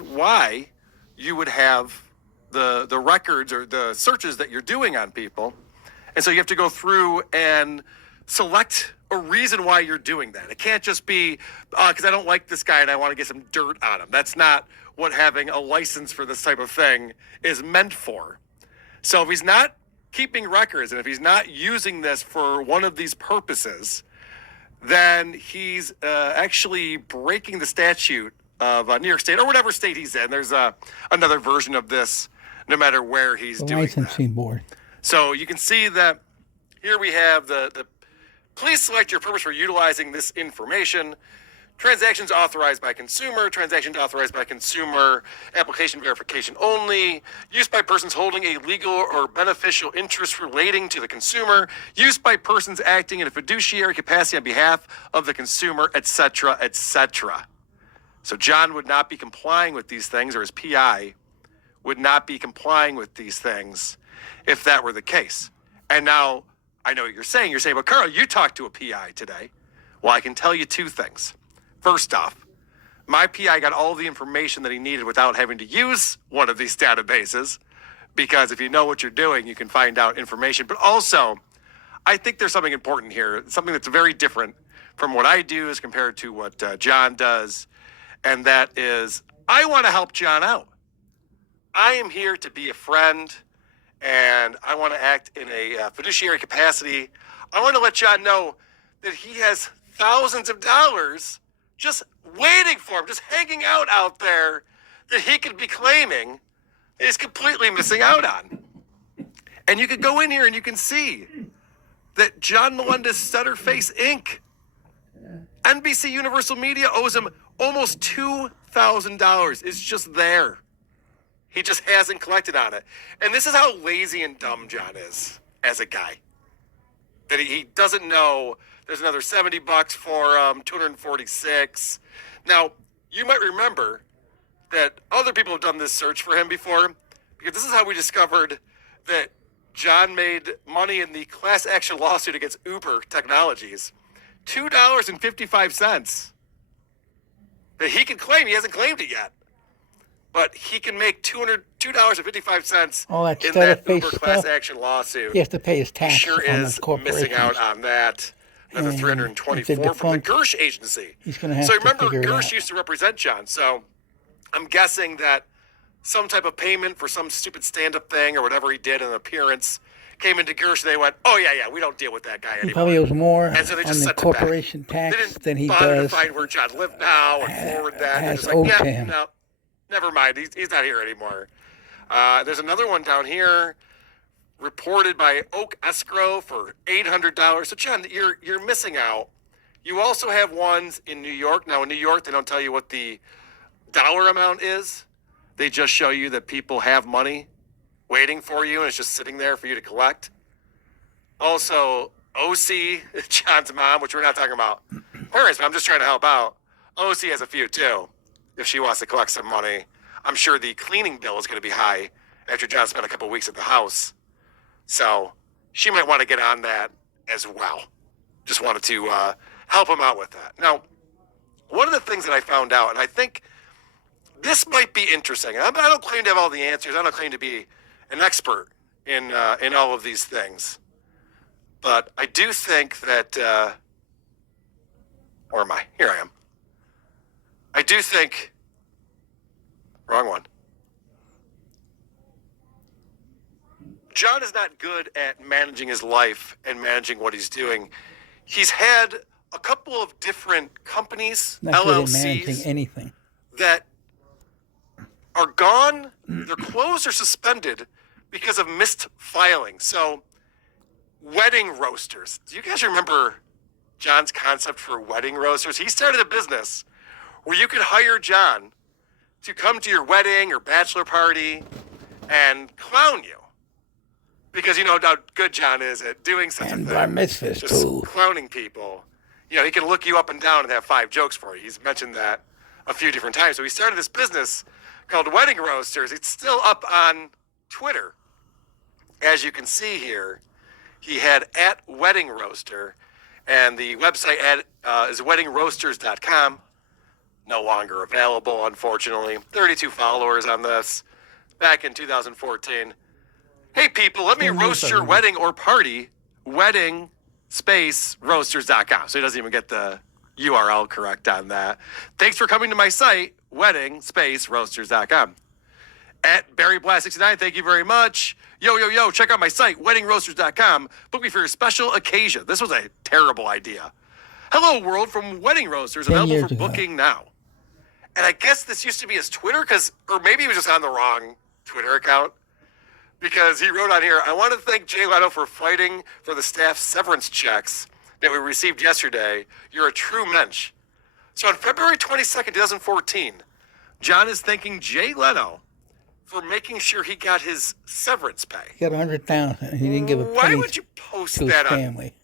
why you would have the records or the searches that you're doing on people. And so you have to go through and select a reason why you're doing that. It can't just be because I don't like this guy and I want to get some dirt on him. That's not what having a license for this type of thing is meant for. So if he's not keeping records and if he's not using this for one of these purposes, then he's actually breaking the statute of New York State or whatever state he's in. There's another version of this no matter where he's doing licensing board. So you can see that here we have the please select your purpose for utilizing this information. Transactions authorized by consumer, transactions authorized by consumer, application verification only, use by persons holding a legal or beneficial interest relating to the consumer, use by persons acting in a fiduciary capacity on behalf of the consumer, etc., etc. So John would not be complying with these things, or his PI would not be complying with these things if that were the case. And now I know what you're saying. You're saying, well, Karl, you talked to a PI today. Well, I can tell you two things. First off, my PI got all the information that he needed without having to use one of these databases, because if you know what you're doing, you can find out information. But also, I think there's something important here, something that's very different from what I do as compared to what John does, and that is I want to help John out. I am here to be a friend, and I want to act in a fiduciary capacity. I want to let John know that he has thousands of dollars just waiting for him, just hanging out there, that he could be claiming he's completely missing out on. And you could go in here and you can see that John Melendez Stutterface Inc., NBC Universal Media owes him almost $2,000. It's just there. He just hasn't collected on it. And this is how lazy and dumb John is as a guy. That he doesn't know there's another $70 for 246. Now, you might remember that other people have done this search for him before, because this is how we discovered that John made money in the class action lawsuit against Uber Technologies. $2.55. That he can claim, he hasn't claimed it yet, but he can make $2.55 in that Uber class action lawsuit. He has to pay his tax. He sure is missing out on that. Another 324 from the Gersh agency. He's going to have so to remember, figure it Gersh out. used to represent John. So I'm guessing that some type of payment for some stupid stand-up thing or whatever he did in an appearance came into Gersh. And they went, "Oh yeah, we don't deal with that guy anymore." He probably owes more and so they just on the corporation tax than he bother does. to find where John lived now and forward that. They're Has just owed like, to yeah, him. no, never mind. He's not here anymore. There's another one down here, reported by Oak Escrow for $800. So John, you're missing out. You also have ones in New York. Now in New York, they don't tell you what the dollar amount is. They just show you that people have money waiting for you, and it's just sitting there for you to collect. Also, OC, John's mom, which we're not talking about parents, but I'm just trying to help out. OC has a few too, if she wants to collect some money. I'm sure the cleaning bill is going to be high after John spent a couple of weeks at the house. So she might want to get on that as well. Just wanted to help him out with that. Now, one of the things that I found out, and I think this might be interesting. I don't claim to have all the answers. I don't claim to be an expert in all of these things. But I do think that, or am I? Here I am. I do think, wrong one. John is not good at managing his life and managing what he's doing. He's had a couple of different companies, Not good at LLCs, managing anything. that are gone, they're closed or suspended because of missed filing. So, wedding roasters. Do you guys remember John's concept for wedding roasters? He started a business where you could hire John to come to your wedding or bachelor party and clown you. Because you know how good John is at doing such And a thing. bar mitzvahs, Just too. clowning people. You know, he can look you up and down and have 5 jokes for you. He's mentioned that a few different times. So he started this business called Wedding Roasters. It's still up on Twitter. As you can see here, he had @wedding roaster, and the website is weddingroasters.com. no longer available, unfortunately. 32 followers on this back in 2014. Hey, people, let me 10 years roast your already. wedding or party. Wedding space roasters.com. So he doesn't even get the URL correct on that. Thanks for coming to my site, wedding space roasters.com. At Barry Blast 69, thank you very much. Yo, check out my site, weddingroasters.com. Book me for a special occasion. This was a terrible idea. Hello, world, from Wedding Roasters, 10 available years for ago. booking now. And I guess this used to be his Twitter, or maybe he was just on the wrong Twitter account, because he wrote on here, I want to thank Jay Leno for fighting for the staff's severance checks that we received yesterday. You're a true mensch. So on February 22nd, 2014, John is thanking Jay Leno for making sure he got his severance pay. He got 100,000. He didn't give a Why penny would you post to his that on family.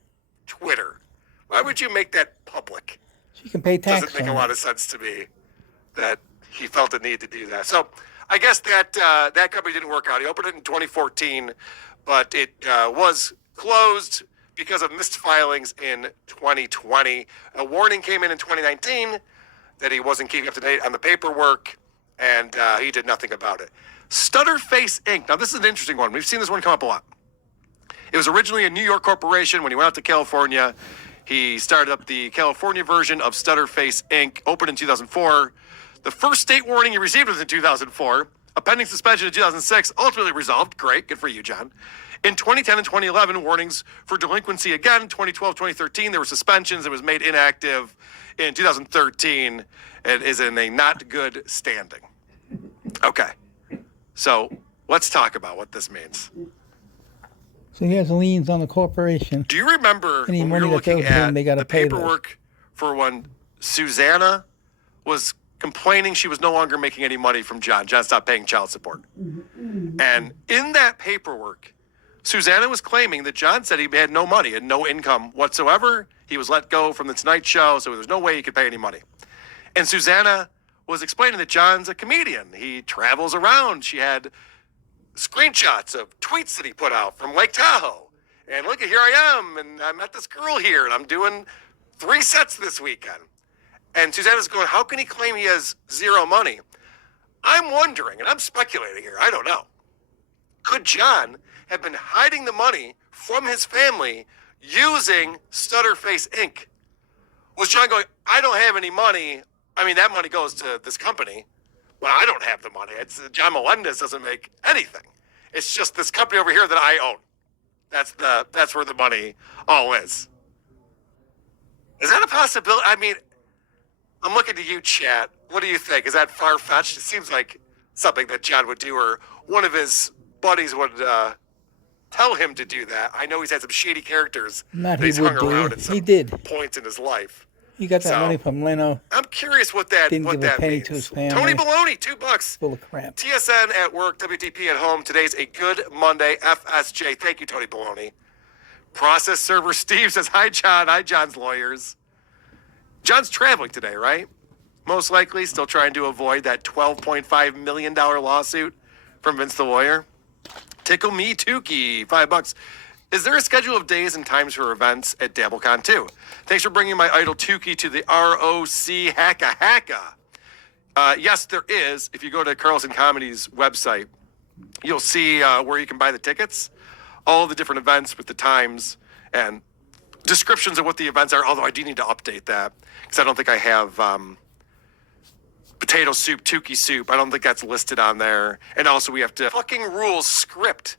Twitter? Why would you make that public? She can pay tax Doesn't make on a lot it. of sense to me that he felt the need to do that. So I guess that that company didn't work out. He opened it in 2014, but it was closed because of missed filings in 2020. A warning came in 2019 that he wasn't keeping up to date on the paperwork, and he did nothing about it. Stutterface Inc. Now, this is an interesting one. We've seen this one come up a lot. It was originally a New York corporation. When he went out to California, he started up the California version of Stutterface Inc., opened in 2004. The first state warning he received was in 2004. A pending suspension in 2006, ultimately resolved. Great, good for you, John. In 2010 and 2011, warnings for delinquency again. 2012, 2013, there were suspensions. It was made inactive. In 2013, it is in a not good standing. Okay, so let's talk about what this means. So he has liens on the corporation. Do you remember Any when we were money that's looking owed to him, at they gotta the pay those. paperwork for when Susanna was complaining she was no longer making any money from John? John stopped paying child support. And in that paperwork, Susanna was claiming that John said he had no money and no income whatsoever. He was let go from the Tonight Show, so there's no way he could pay any money. And Susanna was explaining that John's a comedian. He travels around. She had screenshots of tweets that he put out from Lake Tahoe. And look, here I am, and I met this girl here, and I'm doing 3 sets this weekend. And Susanna's going, how can he claim he has zero money? I'm wondering, and I'm speculating here, I don't know. Could John have been hiding the money from his family using Stutterface Inc.? Was John going, I don't have any money. I mean, that money goes to this company. Well, I don't have the money. It's John Melendez doesn't make anything. It's just this company over here that I own. That's where the money all is. Is that a possibility? I mean, I'm looking to you, chat. What do you think? Is that far-fetched? It seems like something that John would do, or one of his buddies would tell him to do that. I know he's had some shady characters Not that he he's would hung do. around at He some did. points in his life. He got that So- money from Leno, I'm curious what that Didn't what give a that penny means. to his family. Tony Baloney, $2. full of crap. TSN at work, WTP at home. Today's a good Monday. FSJ. Thank you, Tony Baloney. Process server Steve says, hi, John. Hi, John's lawyers. John's traveling today, right? Most likely, still trying to avoid that $12.5 million lawsuit from Vince the lawyer. Tickle Me Tukey, $5. Is there a schedule of days and times for events at DabbleCon 2? Thanks for bringing my idol Tukey to the ROC Hacka Hacka. Yes, there is. If you go to Carlson Comedy's website, you'll see where you can buy the tickets, all the different events with the times and descriptions of what the events are, although I do need to update that because I don't think I have potato soup, Tukey soup. I don't think that's listed on there. And also we have to fucking rules script.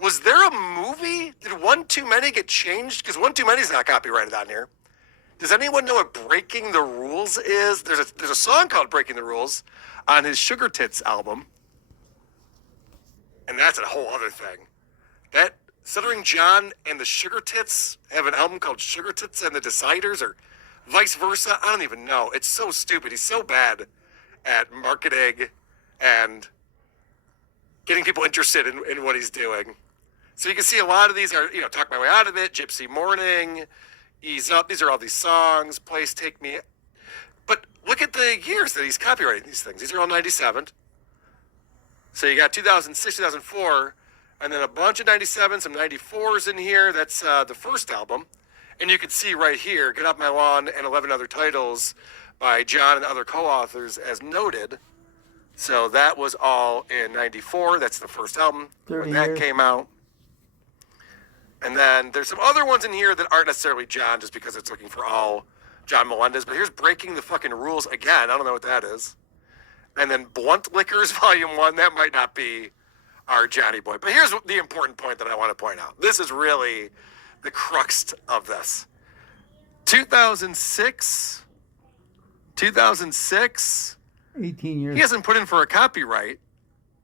Was there a movie? Did One Too Many get changed? Because One Too Many is not copyrighted on here. Does anyone know what Breaking the Rules is? There's a song called Breaking the Rules on his Sugar Tits album. And that's a whole other thing. That Stuttering John and the Sugar Tits have an album called Sugar Tits and the Deciders, or vice versa. I don't even know. It's so stupid. He's so bad at marketing and getting people interested in what he's doing. So you can see a lot of these are, Talk My Way Out of It, Gypsy Morning, Ease Up. These are all these songs, Place Take Me. But look at the years that he's copyrighting these things. These are all 97. So you got 2006, 2004, and then a bunch of 97, some 94s in here. That's the first album. And you can see right here, Get Off My Lawn and 11 other titles by John and other co-authors as noted. So that was all in 94. That's the first album 30 when that years. came out. And then there's some other ones in here that aren't necessarily John just because it's looking for all John Melendez. But here's Breaking the Fucking Rules again. I don't know what that is. And then Blunt Liquors Volume 1. That might not be our Johnny Boy. But here's the important point that I want to point out. This is really the crux of this. 2006. 18 years. He hasn't put in for a copyright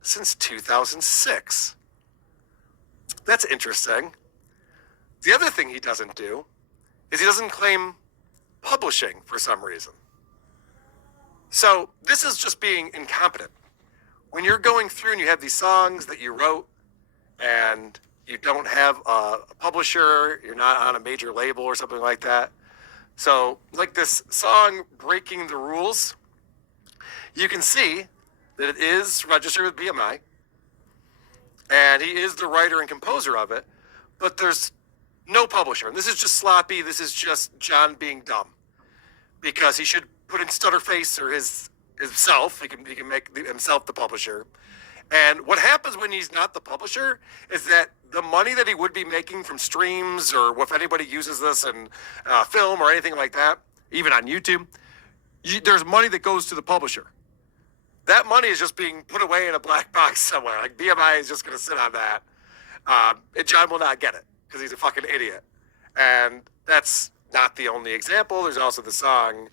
since 2006. That's interesting. The other thing he doesn't do is he doesn't claim publishing for some reason. So this is just being incompetent. When you're going through and you have these songs that you wrote and you don't have a publisher, you're not on a major label or something like that. So like this song, Breaking the Rules, you can see that it is registered with BMI and he is the writer and composer of it, but there's no publisher. And this is just sloppy. This is just John being dumb because he should put in Stutterface or himself. He can make himself the publisher. And what happens when he's not the publisher is that the money that he would be making from streams or if anybody uses this in film or anything like that, even on YouTube, there's money that goes to the publisher. That money is just being put away in a black box somewhere. Like BMI is just going to sit on that. And John will not get it because he's a fucking idiot. And that's not the only example. There's also the song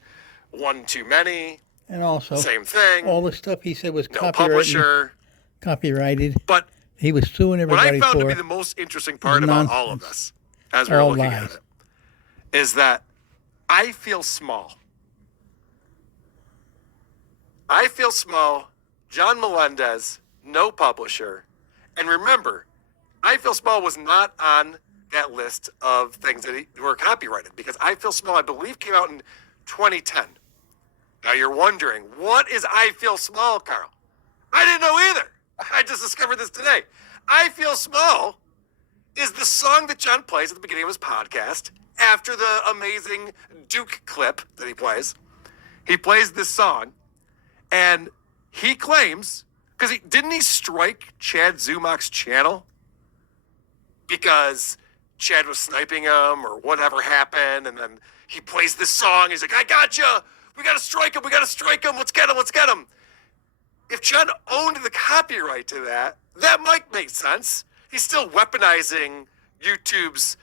One Too Many. And also, same thing. all the stuff he said was No publisher. copyrighted. But He was suing what everybody I found to for be the most interesting part about all of this, as we were All looking lies. at it, is that I feel small. I feel small. John Melendez, no publisher. And remember, I Feel Small was not on that list of things that were copyrighted because I Feel Small, I believe, came out in 2010. Now you're wondering, what is I Feel Small, Carl? I didn't know either. I just discovered this today. I Feel Small is the song that John plays at the beginning of his podcast after the amazing Duke clip that he plays. He plays this song and he claims, because didn't he strike Chad Zumach's channel? Because Chad was sniping him or whatever happened, and then he plays this song. He's like, I gotcha. We got to strike him. We got to strike him. Let's get him. Let's get him. If John owned the copyright to that, that might make sense. He's still weaponizing YouTube's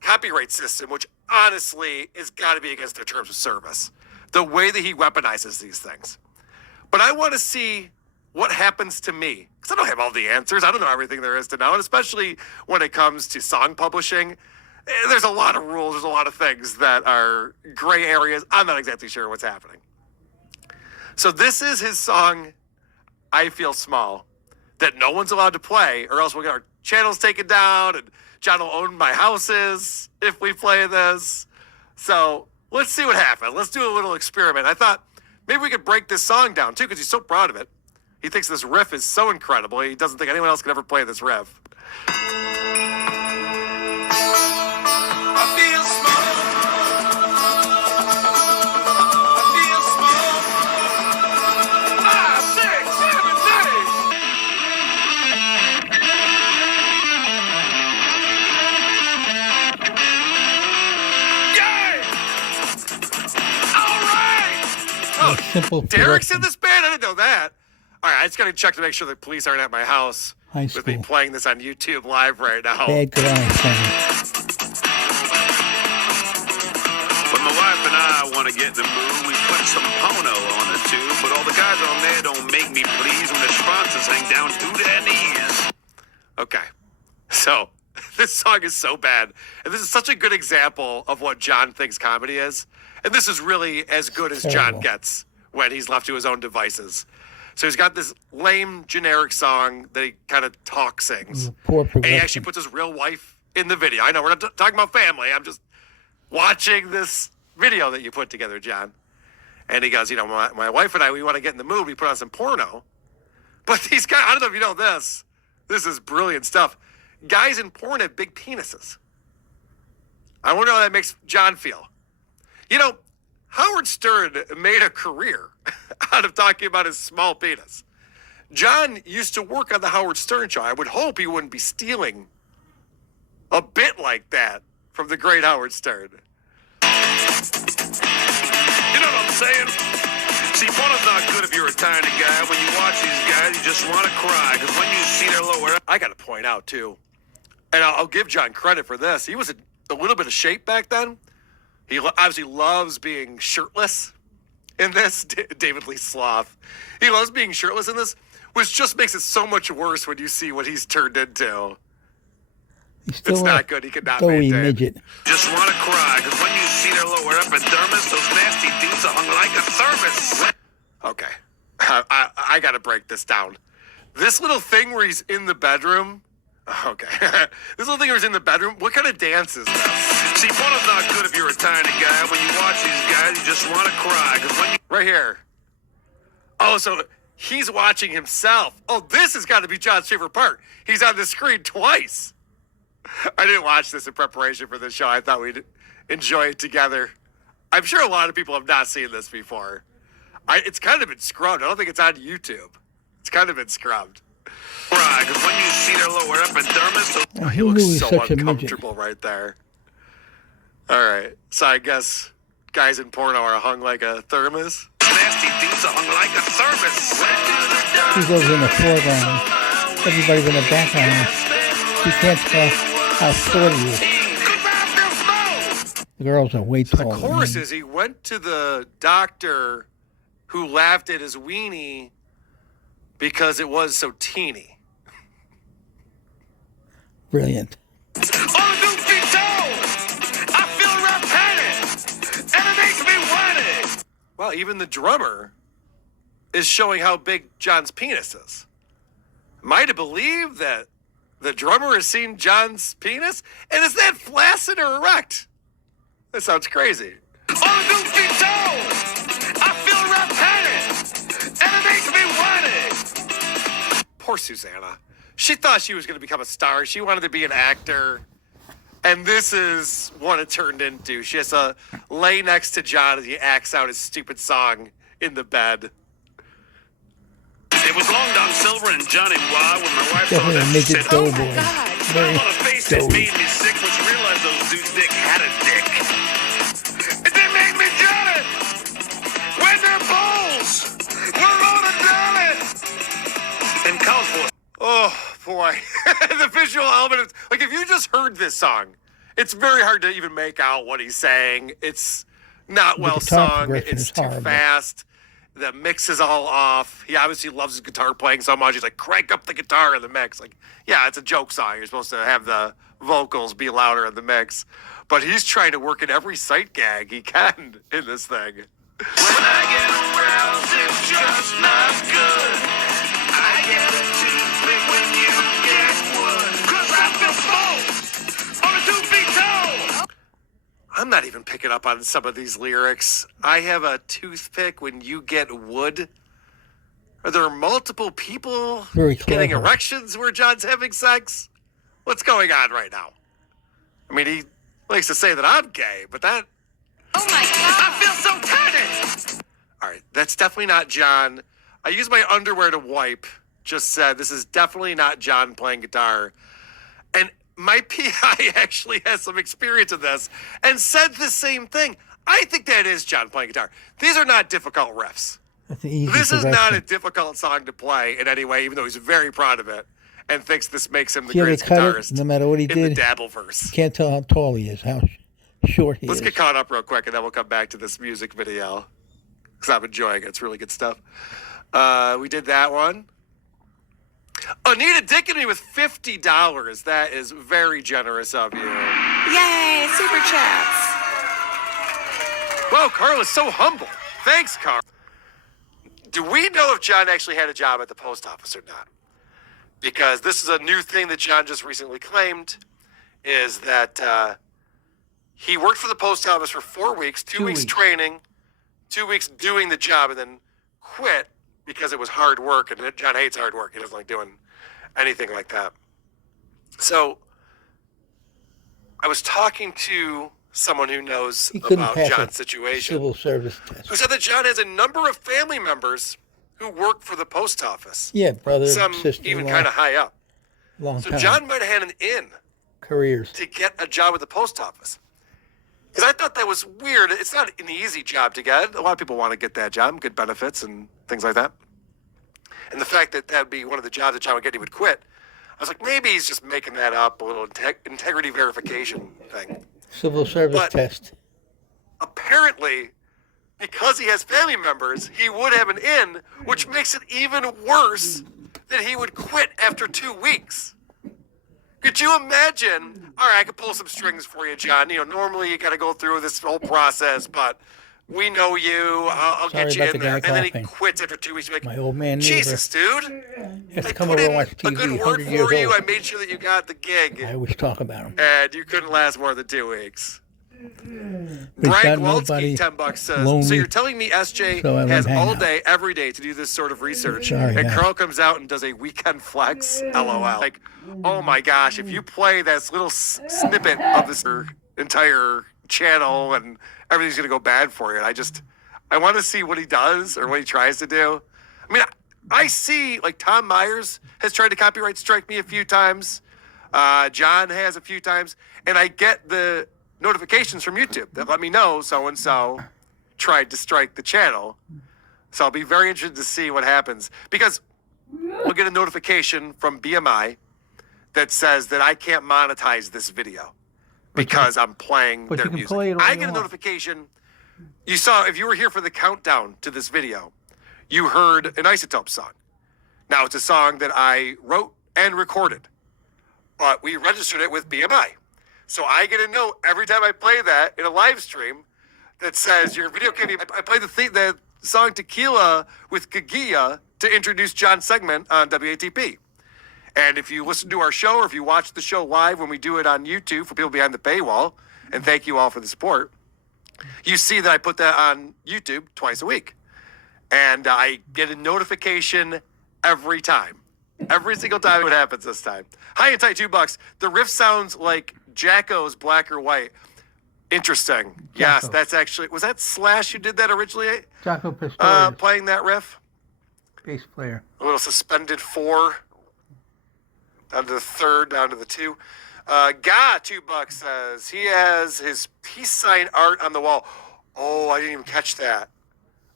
copyright system, which honestly is got to be against their terms of service. The way that he weaponizes these things. But I want to see what happens to me, because I don't have all the answers. I don't know everything there is to know, and especially when it comes to song publishing, there's a lot of rules. There's a lot of things that are gray areas. I'm not exactly sure what's happening. So this is his song, I Feel Small, that no one's allowed to play, or else we'll get our channels taken down, and John will own my houses if we play this. So let's see what happens. Let's do a little experiment. I thought maybe we could break this song down, too, because he's so proud of it. He thinks this riff is so incredible. He doesn't think anyone else can ever play this riff. I feel small. I feel small. 5, 6, 7, 8. Yay! All right! Oh, Simple Derek's progression. in this band? I didn't know that. All right, I just got to check to make sure the police aren't at my house High with me school. playing this on YouTube live right now. Bad grind sound. When my wife and I want to get in the mood, we put some Pono on the tube, but all the guys on there don't make me please when the sponsors hang down to their knees. Okay, so this song is so bad, and this is such a good example of what John thinks comedy is, and this is really as good as John Terrible. gets when he's left to his own devices. So he's got this lame generic song that he kind of talk sings, Poor and he progression. actually puts his real wife in the video. I know we're not talking about family. I'm just watching this video that you put together, John. And he goes, you know, my wife and I, we want to get in the mood. We put on some porno. But these guys, I don't know if you know this. This is brilliant stuff. Guys in porn have big penises. I wonder how that makes John feel. You know, Howard Stern made a career out of talking about his small penis. John used to work on the Howard Stern show. I would hope he wouldn't be stealing a bit like that from the great Howard Stern. You know what I'm saying? See, porno's not good if you're a tiny guy. When you watch these guys, you just want to cry. Because when you see their lower... I got to point out, too, and I'll give John credit for this. He was a little bit of shape back then. He obviously loves being shirtless in this. David Lee Sloth. He loves being shirtless in this, which just makes it so much worse when you see what he's turned into. It's not good. He could not maintain. Midget. Just want to cry. Because when you see their lower epidermis, those nasty dudes are hung like a thermos. Okay. I got to break this down. This little thing where he's in the bedroom. Okay. This little thing where he's in the bedroom. What kind of dance is this? See, porno's not good if you're a tiny guy. When you watch these guys, you just want to cry. Because when you... Right here. Oh, so he's watching himself. Oh, this has got to be John's favorite part. He's on the screen twice. I didn't watch this in preparation for this show. I thought we'd enjoy it together. I'm sure a lot of people have not seen this before. It's kind of been scrubbed. I don't think it's on YouTube. It's kind of been scrubbed. Cry. Because when you see their lower epidermis... Now, He who knew looks he was so such a midget? uncomfortable right there. All right. So I guess guys in porno are hung like a thermos. Nasty dudes are hung like a thermos. He goes in the foreground. Everybody's in the background. You can't tell how short he is. The girls are way The taller. chorus is he went to the doctor who laughed at his weenie because it was so teeny. Brilliant. On a goofy toe, I feel rough headed, and it makes me whiny. Well, even the drummer is showing how big John's penis is. Am I to believe that the drummer has seen John's penis? And is that flaccid or erect? That sounds crazy. On a goofy toe, I feel rough headed, and it makes me whiny. Poor Susanna. She thought she was going to become a star. She wanted to be an actor. And this is what it turned into. She has to lay next to John as he acts out his stupid song in the bed. It was Long Don Silver and Johnny Wah when my wife saw Definitely that. a She midget said, "Oh my doughboy. God!" Very Smile on a face that doughy. made me sick when she realized those dudes' dick had a dick. It didn't make me jealous when their balls were on a dolly. And Carl's voice. Oh, boy. The visual element of, like, if you just heard this song, it's very hard to even make out what he's saying. It's not well guitar sung. progression It's is too horrible. fast. The mix is all off. He obviously loves his guitar playing so much. He's like, crank up the guitar in the mix. Like, yeah, it's a joke song. You're supposed to have the vocals be louder in the mix. But he's trying to work in every sight gag he can in this thing. When I get aroused, it's just not good. I get a toothpick when you get one. 'Cause I feel small on a 2 feet tall. I'm not even picking up on some of these lyrics. I have a toothpick when you get wood. Are there multiple people Very getting clever. erections where John's having sex? What's going on right now? I mean, he likes to say that I'm gay, but that... Oh my God! I feel so tiny. All right, that's definitely not John. I use my underwear to wipe. Just said this is definitely not John playing guitar. And my PI actually has some experience in this and said the same thing. I think that is John playing guitar. These are not difficult riffs. That's an easy This is not a progression. difficult song to play in any way, even though he's very proud of it and thinks this makes him the See how they greatest cut it, guitarist no matter what he in the did? Dabbleverse. Can't tell how tall he is, how short he Let's is. get caught up real quick, and then we'll come back to this music video because I'm enjoying it. It's really good stuff. We did that one. Anita dicking me with $50. That is very generous of you. Yay! Super chats. Wow, Carl is so humble. Thanks, Carl. Do we know if John actually had a job at the post office or not? Because this is a new thing that John just recently claimed, is that he worked for the post office for 4 weeks, 2 weeks weeks. training, 2 weeks doing the job, and then quit because it was hard work, and John hates hard work. He doesn't like doing anything like that. So I was talking to someone who knows He couldn't about pass John's a situation, civil service test. who said that John has a number of family members who work for the post office. Yeah, brother, Some sister, even kind of high up. long So time. John might have had an in Careers. to get a job at the post office. Because I thought that was weird. It's not an easy job to get. A lot of people want to get that job, good benefits and things like that. And the fact that that would be one of the jobs that John would get, he would quit. I was like, maybe he's just making that up, a little integrity verification thing. Civil service But- test. Apparently, because he has family members, he would have an in, which makes it even worse that he would quit after 2 weeks. Could you imagine? All right, I could pull some strings for you, John. You know, normally you got to go through this whole process, but we know you. I'll Sorry get you about in the there. guy And then he coughing. quits after 2 weeks. You're like, My old man neighbor. Jesus, dude. Has I to come put over and in watch a TV. good word 100 years for you. old. I made sure that you got the gig, I always talk about him. and you couldn't last more than 2 weeks. He's Brian got Kowalski, nobody. $10 says, lonely, so you're telling me SJ so I let has him hang all out. day, every day to do this sort of research, Sorry, and guys. Carl comes out and does a weekend flex? LOL. Like, oh my gosh, if you play this little snippet of this entire channel and everything's going to go bad for you. And I want to see what he does or what he tries to do. I mean, I see, like, Tom Myers has tried to copyright strike me a few times. John has a few times. And I get the notifications from YouTube that let me know so-and-so tried to strike the channel. So I'll be very interested to see what happens. Because we'll get a notification from BMI that says that I can't monetize this video because I'm playing but their you can music. play it all I you get a want. notification. You saw, if you were here for the countdown to this video, you heard an Isotope song. Now, it's a song that I wrote and recorded, but we registered it with BMI. So I get a note every time I play that in a live stream that says your video can be. I play the song Tequila with Gagia to introduce John's segment on WATP. And if you listen to our show or if you watch the show live when we do it on YouTube for people behind the paywall, and thank you all for the support, you see that I put that on YouTube twice a week. And I get a notification every time. Every single time it happens this time. High and tight, $2. The riff sounds like Jacko's Black or White. Interesting. Yes, Jacko. that's actually, was that Slash who did that originally? Jocko Pistorius, Playing that riff? bass player. A little suspended 4. Down to the 3rd, down to the 2. Guy, $2 says he has his peace sign art on the wall. Oh, I didn't even catch that.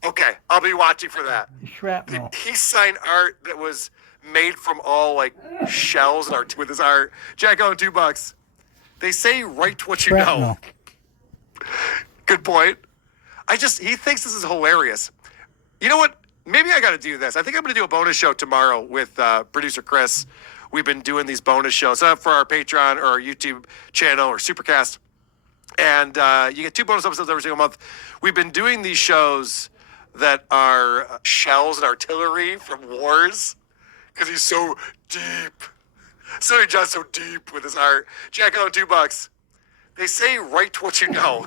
Okay, I'll be watching for that. The Shrapnel. peace sign art that was made from all like shells and art with his art. Jacko, $2. They say write what you know. Shrapnel. Good point. He thinks this is hilarious. You know what? Maybe I got to do this. I think I'm going to do a bonus show tomorrow with producer Chris. We've been doing these bonus shows for our Patreon or our YouTube channel or Supercast. And you get 2 bonus episodes every single month. We've been doing these shows that are shells and artillery from wars because he's so deep. John's so deep with his art. Jack on $2. They say write what you know.